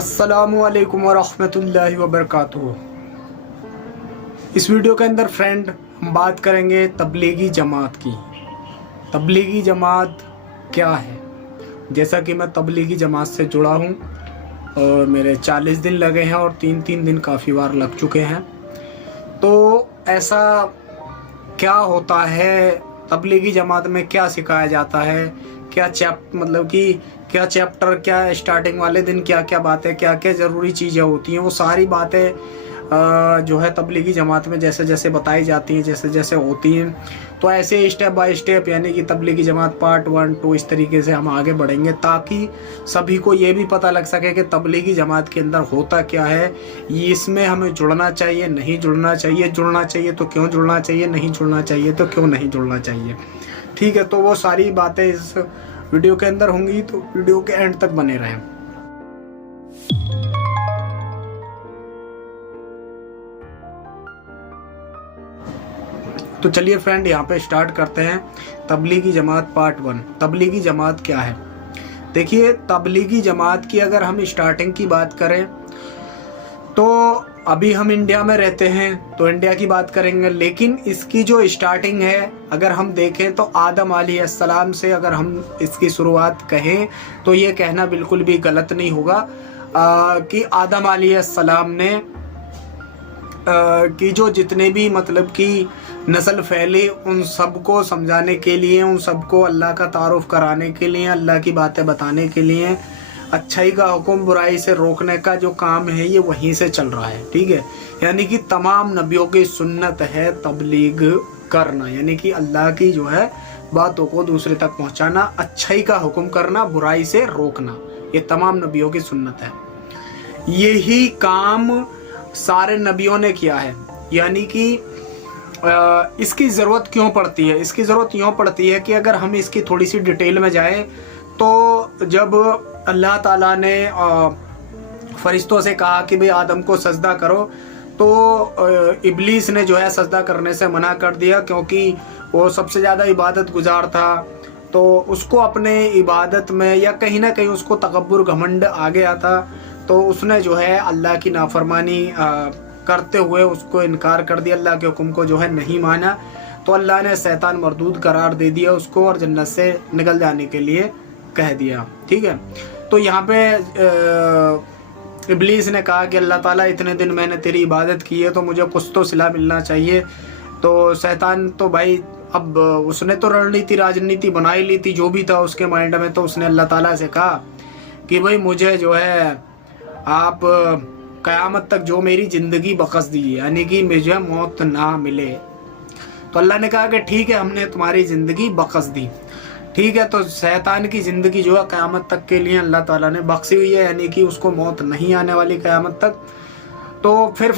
अस्सलामुअलैकुम वरहमतुल्लाहि वबरकातुहू। इस वीडियो के अंदर फ्रेंड हम बात करेंगे तबलीगी जमात की। तबलीगी जमात क्या है? जैसा कि मैं तबलीगी जमात से जुड़ा हूँ और मेरे 40 दिन लगे हैं और 3-3 दिन काफ़ी बार लग चुके हैं। तो ऐसा क्या होता है, तबलीगी जमात में क्या सिखाया जाता है, क्या क्या चैप्टर, क्या स्टार्टिंग वाले दिन क्या क्या बातें, क्या क्या ज़रूरी चीज़ें होती हैं, वो सारी बातें जो है तबलीगी जमात में जैसे जैसे बताई जाती हैं, जैसे जैसे होती हैं। तो ऐसे स्टेप बाय स्टेप यानी कि तबलीगी जमात पार्ट 1, 2 इस तरीके से हम आगे बढ़ेंगे ताकि सभी को ये भी पता लग सके कि तबलीगी जमात के अंदर होता क्या है, इसमें हमें जुड़ना चाहिए, नहीं जुड़ना चाहिए तो क्यों जुड़ना चाहिए, नहीं जुड़ना चाहिए तो क्यों नहीं जुड़ना चाहिए। ठीक है, तो वो सारी बातें इस वीडियो के अंदर होंगी, तो वीडियो के एंड तक बने रहें। तो चलिए फ्रेंड, यहाँ पे स्टार्ट करते हैं। तबलीगी जमात पार्ट 1। तबलीगी जमात क्या है? देखिए, तबलीगी जमात की अगर हम स्टार्टिंग की बात करें तो अभी हम इंडिया में रहते हैं तो इंडिया की बात करेंगे, लेकिन इसकी जो स्टार्टिंग है अगर हम देखें तो आदम अलैहिस्सलाम से अगर हम इसकी शुरुआत कहें तो ये कहना बिल्कुल भी गलत नहीं होगा कि आदम अलैहिस्सलाम ने कि जो जितने भी की नस्ल फैली उन सबको समझाने के लिए, उन सबको अल्लाह का तारुफ कराने के लिए, अल्लाह की बातें बताने के लिए, अच्छाई का हुक्म बुराई से रोकने का जो काम है ये वहीं से चल रहा है। ठीक है, यानी कि तमाम नबियों की सुन्नत है तबलीग करना, यानी कि अल्लाह की जो है बातों को दूसरे तक पहुंचाना, अच्छाई का हुक्म करना, बुराई से रोकना, ये तमाम नबियों की सुन्नत है। यही काम सारे नबियों ने किया है। यानी कि इसकी ज़रूरत क्यों पड़ती है? इसकी ज़रूरत यूँ पड़ती है कि अगर हम इसकी थोड़ी सी डिटेल में जाएं तो जब अल्लाह ताला ने फरिश्तों से कहा कि भाई आदम को सजदा करो, तो इब्लीस ने जो है सजदा करने से मना कर दिया, क्योंकि वो सबसे ज़्यादा इबादत गुजार था। तो उसको अपने इबादत में या कहीं ना कहीं उसको तकब्बुर घमंड आ गया था, तो उसने जो है अल्लाह की नाफरमानी करते हुए उसको इनकार कर दिया, अल्लाह के हुक्म को जो है नहीं माना। तो अल्लाह ने शैतान मरदूद करार दे दिया उसको और जन्नत से निकल जाने के लिए कह दिया। ठीक है, तो यहाँ पे इब्लीस ने कहा कि अल्लाह ताला इतने दिन मैंने तेरी इबादत की है तो मुझे कुछ तो सिला मिलना चाहिए। तो शैतान तो भाई अब उसने तो रणनीति राजनीति बनाई ली थी, जो भी था उसके माइंड में। तो उसने अल्लाह ताला से कहा कि भाई मुझे जो है आप क़यामत तक जो मेरी ज़िंदगी बख्श दी, यानी कि मुझे मौत ना मिले। तो अल्लाह ने कहा कि ठीक है, हमने तुम्हारी ज़िंदगी बख्श दी। ठीक है, तो शैतान की ज़िंदगी जो है क़यामत तक के लिए अल्लाह ताला ने बख्शी हुई है, यानी कि उसको मौत नहीं आने वाली क़यामत तक। तो फिर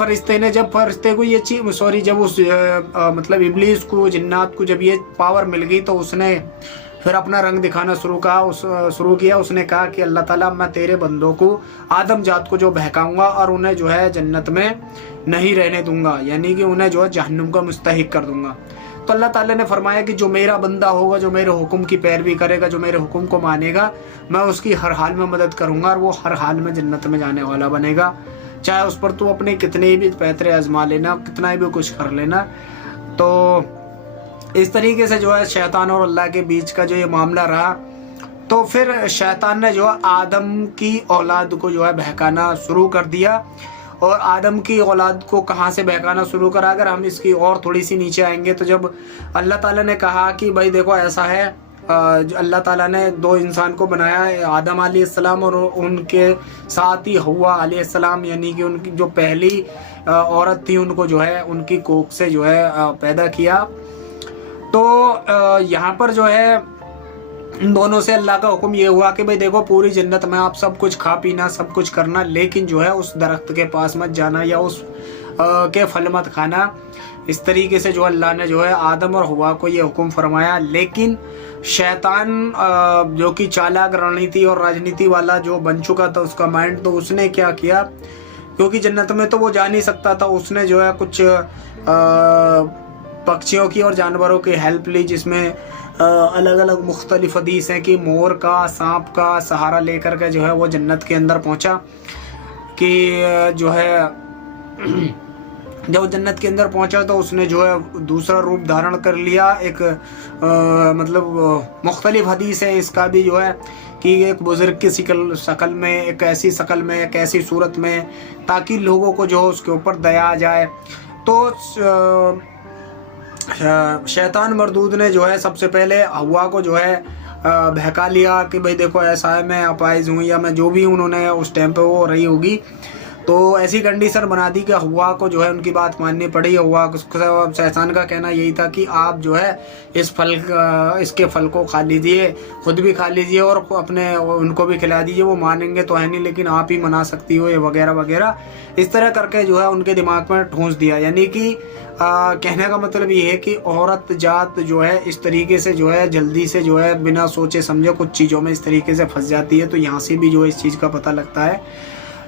जब फरिश्ते को ये चीज़ जब उस इब्लीस को, जिन्नात को जब ये पावर मिल गई तो उसने फिर अपना रंग दिखाना शुरू किया। उसने कहा कि अल्लाह ताला, मैं तेरे बंदों को, आदम जात को जो बहकाऊंगा और उन्हें जो है जन्नत में नहीं रहने दूंगा, यानी कि उन्हें जो है जहन्नुम का मुस्तहिक कर दूंगा। तो अल्लाह ताला ने फरमाया कि जो मेरा बंदा होगा, जो मेरे हुक्म की पैरवी करेगा, जो मेरे हुक्म को मानेगा, मैं उसकी हर हाल में मदद करूंगा और वो हर हाल में जन्नत में जाने वाला बनेगा। चाहे उस पर तू अपने कितने भी पैतरे आजमा लेना, कितना भी कुछ कर लेना। तो इस तरीके से जो है शैतान और अल्लाह के बीच का जो ये मामला रहा। तो फिर शैतान ने जो है आदम की औलाद को जो है बहकाना शुरू कर दिया। और आदम की औलाद को कहाँ से बहकाना शुरू करा? अगर हम इसकी और थोड़ी सी नीचे आएंगे तो जब अल्लाह ताला ने कहा कि भाई देखो ऐसा है, अल्लाह ताला ने 2 इंसान को बनाया, आदम अलैहिस्सलाम और उनके साथ ही हव्वा अलैहिस्सलाम, यानी कि उनकी जो पहली औरत थी उनको जो है उनकी कोख से जो है पैदा किया। तो यहाँ पर जो है इन दोनों से अल्लाह का हुक्म ये हुआ कि भाई देखो, पूरी जन्नत में आप सब कुछ खा पीना, सब कुछ करना, लेकिन जो है उस दरख्त के पास मत जाना या उस के फल मत खाना। इस तरीके से जो अल्लाह ने जो है आदम और हव्वा को ये हुक्म फरमाया। लेकिन शैतान जो कि चालाक रणनीति और राजनीति वाला जो बन चुका था उसका माइंड, तो उसने क्या किया, क्योंकि जन्नत में तो वो जा नहीं सकता था, उसने जो है कुछ पक्षियों की और जानवरों की हेल्प ली, जिसमें अलग अलग मुख्तलिफ हदीस हैं कि मोर का, सांप का सहारा लेकर के जो है वो जन्नत के अंदर पहुंचा। कि जो है जब जन्नत के अंदर पहुंचा तो उसने जो है दूसरा रूप धारण कर लिया। एक मतलब मुख्तलिफ हदीस है इसका भी जो है कि एक बुजुर्ग की शक्ल में, एक ऐसी शक्ल में, एक ऐसी सूरत में, ताकि लोगों को जो है उसके ऊपर दया आ जाए। तो शैतान मरदूद ने जो है सबसे पहले हवा को जो है बहका लिया कि भाई देखो ऐसा है, मैं अपाइज हूँ, या मैं जो भी उन्होंने उस टाइम पे वो रही होगी, तो ऐसी कंडीशन बना दी कि हवा को जो है उनकी बात माननी पड़ी। हवा शैतान का कहना यही था कि आप जो है इसके फल को खा लीजिए, खुद भी खा लीजिए और अपने उनको भी खिला दीजिए, वो मानेंगे तो है नहीं लेकिन आप ही मना सकती हो, ये वगैरह वगैरह। इस तरह करके जो है उनके दिमाग में ठूंस दिया। यानी कि कहने का मतलब ये है कि औरत जात जो है इस तरीके से जो है जल्दी से जो है बिना सोचे समझे कुछ चीज़ों में इस तरीके से फंस जाती है। तो यहाँ से भी जो है इस चीज़ का पता लगता है,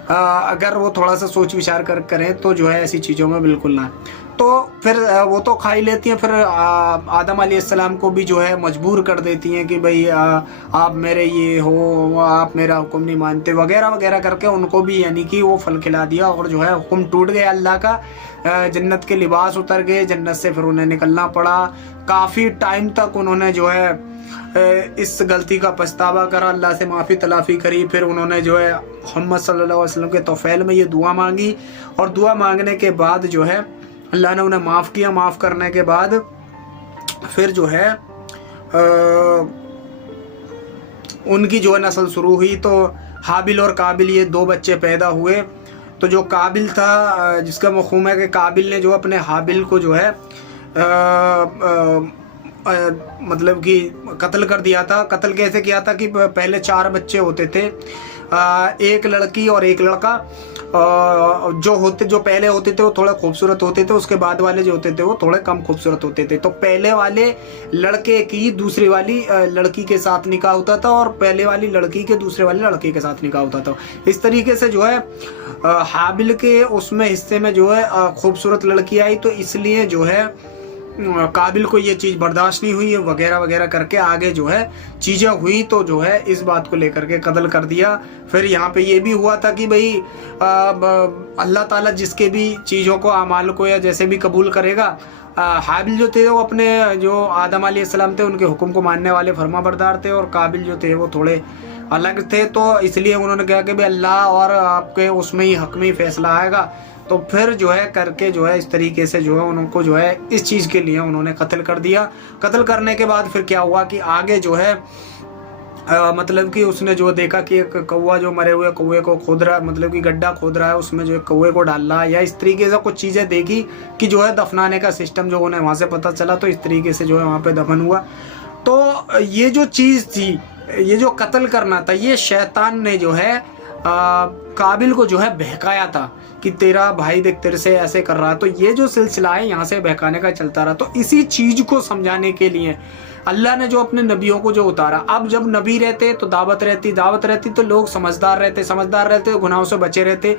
अगर वो थोड़ा सा सोच विचार करें तो जो है ऐसी चीज़ों में बिल्कुल ना। तो फिर वो तो खा ही लेती हैं, फिर आदम अलैहिस्सलाम को भी जो है मजबूर कर देती हैं कि भाई आप मेरे ये हो, आप मेरा हुक्म नहीं मानते, वगैरह वगैरह करके उनको भी यानी कि वो फल खिला दिया और जो है हुक्म टूट गया अल्लाह का। जन्नत के लिबास उतर गए, जन्नत से फिर उन्हें निकलना पड़ा। काफ़ी टाइम तक उन्होंने जो है इस गलती का पछतावा करा, अल्लाह से माफ़ी तलाफ़ी करी। फिर उन्होंने जो है मोहम्मद सल्लल्लाहु अलैहि वसल्लम के तौफील में ये दुआ मांगी, और दुआ मांगने के बाद जो है अल्लाह ने उन्हें माफ़ किया। माफ़ करने के बाद फिर जो है उनकी जो है नस्ल शुरू हुई। तो हाबिल और काबिल ये दो बच्चे पैदा हुए। तो जो काबिल था, जिसका मफ़हूम है कि काबिल ने जो अपने हाबिल को जो है मतलब कि कत्ल कर दिया था। कत्ल कैसे किया था कि पहले 4 बच्चे होते थे, एक लड़की और एक लड़का। जो पहले होते थे वो थोड़े खूबसूरत होते थे, उसके बाद वाले जो होते थे वो थोड़े कम खूबसूरत होते थे। तो पहले वाले लड़के की दूसरी वाली लड़की के साथ निकाह होता था, और पहले वाली लड़की के दूसरे वाले लड़के के साथ निकाह होता था। इस तरीके से जो है हाबिल के उसमें हिस्से में जो है खूबसूरत लड़की आई, तो इसलिए जो है काबिल को ये चीज़ बर्दाश्त नहीं हुई, वगैरह वगैरह करके आगे जो है चीज़ें हुई। तो जो है इस बात को लेकर के कत्ल कर दिया। फिर यहाँ पे ये भी हुआ था कि भाई अल्लाह ताला जिसके भी चीज़ों को, अमाल को या जैसे भी कबूल करेगा। हाबिल जो थे वो अपने जो आदम अलैहिस्सलाम थे उनके हुक्म को मानने वाले फरमाबरदार थे, और काबिल जो थे वो थोड़े अलग थे। तो इसलिए उन्होंने कहा कि भाई अल्लाह और आपके उसमें ही हक में ही फैसला आएगा। तो फिर जो है करके जो है इस तरीके से जो है उनको जो है इस चीज़ के लिए उन्होंने कत्ल कर दिया। कत्ल करने के बाद फिर क्या हुआ कि आगे जो है मतलब कि उसने जो देखा कि एक कौवा जो मरे हुए कौवे को खोद रहा, मतलब कि गड्ढा खोद रहा है, उसमें जो है कौवे को डाल रहा है, या इस तरीके से कुछ चीज़ें देखी कि जो है दफनाने का सिस्टम जो उन्हें वहाँ से पता चला। तो इस तरीके से जो है वहाँ पे दफन हुआ। तो ये जो चीज़ थी, ये जो कत्ल करना था, ये शैतान ने जो है काबिल को जो है बहकाया था कि तेरा भाई देख तेरे से ऐसे कर रहा है। तो ये जो सिलसिला है यहाँ से बहकाने का चलता रहा। तो इसी चीज़ को समझाने के लिए अल्लाह ने जो अपने नबियों को जो उतारा। अब जब नबी रहते तो दावत रहती तो लोग समझदार रहते गुनाहों से बचे रहते।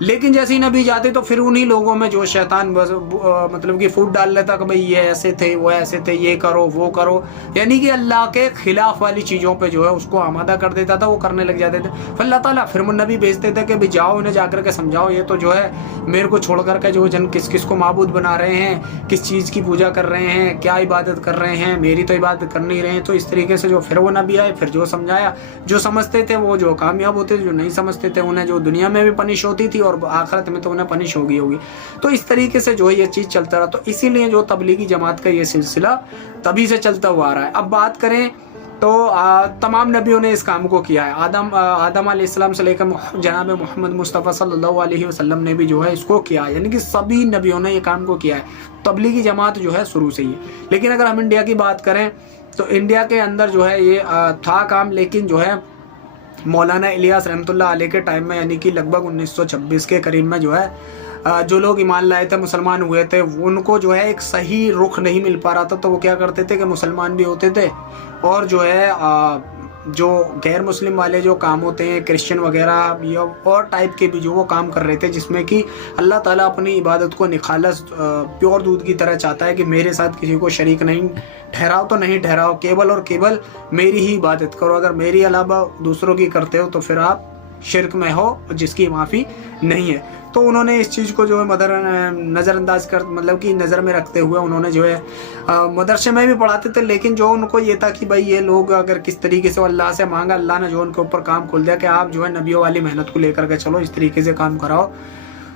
लेकिन जैसे ही नबी जाते तो फिर उन्हीं लोगों में जो शैतान मतलब कि फूट डाल लेता कि भाई ये ऐसे थे, वो ऐसे थे, ये करो वो करो, यानी कि अल्लाह के खिलाफ वाली चीज़ों पे जो है उसको आमादा कर देता था, वो करने लग जाते थे। फिर अल्लाह ताला फिर नबी भेजते थे कि भाई जाओ इन्हें जाकर के समझाओ, ये तो जो है मेरे को छोड़ करके जो जन किस किस को माबूद बना रहे हैं, किस चीज़ की पूजा कर रहे हैं, क्या इबादत कर रहे हैं, मेरी तो इबादत कर नहीं रहे हैं। तो इस तरीके से जो फिर वो नबी आए, फिर जो समझाया, जो समझते थे वो जो कामयाब होते थे, जो नहीं समझते थे उन्हें जो दुनिया में भी पनिश होती थी और आखिरत में तो उन्हें पनिश होगी। तो इस तरीके से जो है ये चीज़ चलता रहा। तो इसीलिए जो तबलीगी जमात का ये सिलसिला तभी से चलता हुआ आ रहा है। अब बात करें तो तमाम नबियों ने इस काम को किया है। आदम अलैहिस्सलाम से लेकर जनाब मोहम्मद मुस्तफ़ा सल्लल्लाहु अलैहि वसल्लम ने भी जो है इसको किया है, यानी कि सभी नबियों ने ये काम को किया है। तबलीगी जमात जो है शुरू से ही है। लेकिन अगर हम इंडिया की बात करें तो इंडिया के अंदर जो है ये था काम, लेकिन जो है मौलाना इलियास रहमतुल्लाह अलैह के टाइम में, यानी कि लगभग 1926 के करीब में जो है जो लोग ईमान लाए थे, मुसलमान हुए थे, उनको जो है एक सही रुख नहीं मिल पा रहा था। तो वो क्या करते थे कि मुसलमान भी होते थे और जो है जो गैर मुस्लिम वाले जो काम होते हैं, क्रिश्चियन वगैरह या और टाइप के भी जो वो काम कर रहे थे, जिसमें कि अल्लाह ताला अपनी इबादत को निखालस प्योर दूध की तरह चाहता है कि मेरे साथ किसी को शरीक नहीं ठहराओ, तो नहीं ठहराओ, केवल और केवल मेरी ही इबादत करो। अगर मेरी अलावा दूसरों की करते हो तो फिर आप शिरक में हो जिसकी माफ़ी नहीं है। तो उन्होंने इस चीज़ को जो है नज़रअंदाज कर मतलब कि नज़र में रखते हुए उन्होंने जो है मदरसे में भी पढ़ाते थे, लेकिन जो उनको ये था कि भाई ये लोग अगर किस तरीके से अल्लाह से मांगा, अल्लाह ने जो उनके ऊपर काम खोल दिया कि आप जो है नबियों वाली मेहनत को लेकर के चलो, इस तरीके से काम कराओ।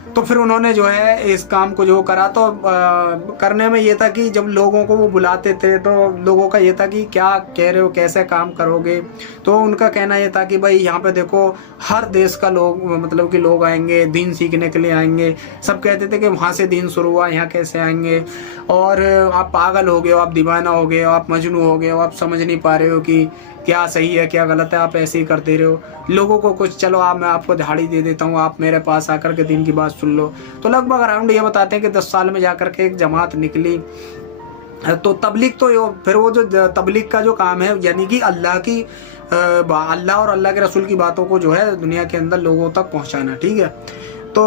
तो फिर उन्होंने जो है इस काम को जो करा, तो करने में ये था कि जब लोगों को वो बुलाते थे तो लोगों का ये था कि क्या कह रहे हो, कैसे काम करोगे। तो उनका कहना ये था कि भाई यहाँ पे देखो हर देश का लोग मतलब कि लोग आएंगे, दीन सीखने के लिए आएंगे। सब कहते थे कि वहाँ से दीन शुरू हुआ, यहाँ कैसे आएंगे, और आप पागल हो गए हो, आप दीवाना हो गए हो, आप मजनू हो गए हो, आप समझ नहीं पा रहे हो कि क्या सही है क्या गलत है, आप ऐसे ही करते रहे हो लोगों को कुछ, चलो आप मैं आपको दिहाड़ी दे देता हूँ, आप मेरे पास आकर के दीन की बात सुन लो। तो लगभग अराउंड ये बताते हैं कि 10 साल में जाकर के एक जमात निकली। तो तबलीग तो फिर वो जो तबलीग का जो काम है, यानी कि अल्लाह और अल्लाह के रसूल की बातों को जो है दुनिया के अंदर लोगों तक पहुँचाना, ठीक है। तो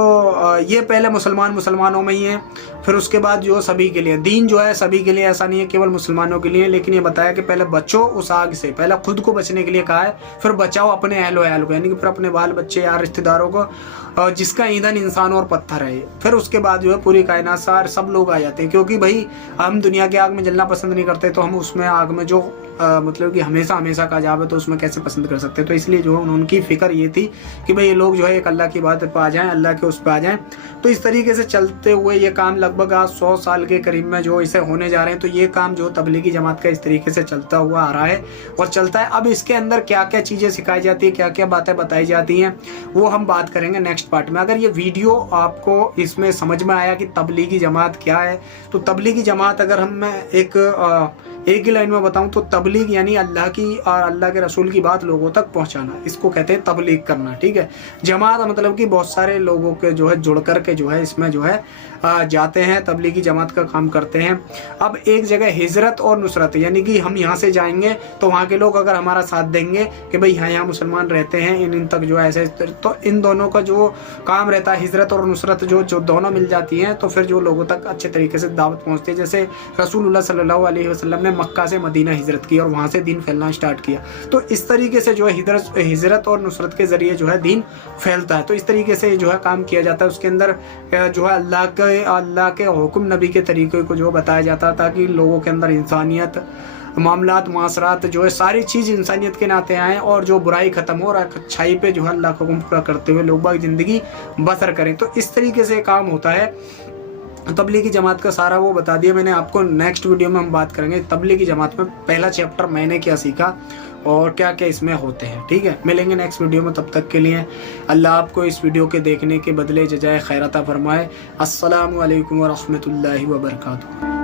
ये पहले मुसलमानों में ही है, फिर उसके बाद जो सभी के लिए दीन जो है सभी के लिए, ऐसा नहीं है केवल मुसलमानों के लिए। लेकिन ये बताया कि पहले बचो उस आग से, पहले खुद को बचने के लिए कहा है, फिर बचाओ अपने अहल को, यानी कि फिर अपने बाल बच्चे यार रिश्तेदारों को, जिसका ईंधन इंसान और पत्थर है। फिर उसके बाद जो है पूरी कायनात सार सब लोग आ जाते हैं, क्योंकि भाई हम दुनिया की आग में जलना पसंद नहीं करते, तो हम उसमें आग में जो मतलब कि हमेशा का अजाब है, तो उसमें कैसे पसंद कर सकते हैं। तो इसलिए जो है उनकी फिक्र ये थी कि भाई ये लोग जो है एक अल्लाह की बात पर आ जाएं, अल्लाह के उस पर आ जाएं। तो इस तरीके से चलते हुए ये काम लगभग आज 100 साल के करीब में जो इसे होने जा रहे हैं। तो ये काम जो तबलीगी जमात का इस तरीके से चलता हुआ आ रहा है और चलता है। अब इसके अंदर क्या क्या चीज़ें सिखाई जाती है, क्या क्या बातें बताई जाती हैं, वो हम बात करेंगे नेक्स्ट पार्ट में। अगर ये वीडियो आपको इसमें समझ में आया कि तबलीगी जमात क्या है, तो तबलीगी जमात अगर हम एक ही लाइन में बताऊं तो तबलीग यानी अल्लाह की और अल्लाह के रसूल की बात लोगों तक पहुंचाना, इसको कहते हैं तबलीग करना, ठीक है। जमात मतलब कि बहुत सारे लोगों के जो है जुड़ कर के जो है इसमें जो है जाते हैं, तबलीगी जमात का काम करते हैं। अब एक जगह हिजरत और नुसरत, यानी कि हम यहाँ से जाएंगे तो वहाँ के लोग अगर हमारा साथ देंगे कि भाई यहाँ मुसलमान रहते हैं, इन तक जो है ऐसे, तो इन दोनों का जो काम रहता है हिजरत और नुसरत जो दोनों मिल जाती हैं, तो फिर जो लोगों तक अच्छे तरीके से दावत पहुँचती है। जैसे रसूलुल्लाह सल्लल्लाहु अलैहि वसल्लम ने मक्का से मदीना हिजरत की और वहाँ से दीन फैलना स्टार्ट किया। तो इस तरीके से जो है हिजरत और नुसरत के जरिए जो है दीन फैलता है। तो इस तरीके से जो है काम किया जाता है। उसके अंदर जो है अल्लाह के हुक्म नबी के तरीके को जो बताया जाता है, ताकि लोगों के अंदर इंसानियत, मामलात, मासरात जो है सारी चीज़ इंसानियत के नाते आएँ और जो बुराई ख़त्म हो और अच्छाई पे जो है अल्लाह का हुक्म पूरा करते हुए लोग बाग ज़िंदगी बसर करें। तो इस तरीके से काम होता है। तबलीगी जमात का सारा वो बता दिया मैंने आपको। नेक्स्ट वीडियो में हम बात करेंगे तबलीगी जमात में पहला चैप्टर मैंने क्या सीखा और क्या क्या इसमें होते हैं, ठीक है। मिलेंगे नेक्स्ट वीडियो में, तब तक के लिए अल्लाह आपको इस वीडियो के देखने के बदले जजाय खैर अता फरमाए। अस्सलामु अलैकुम व रहमतुल्लाहि व बरकातुहू।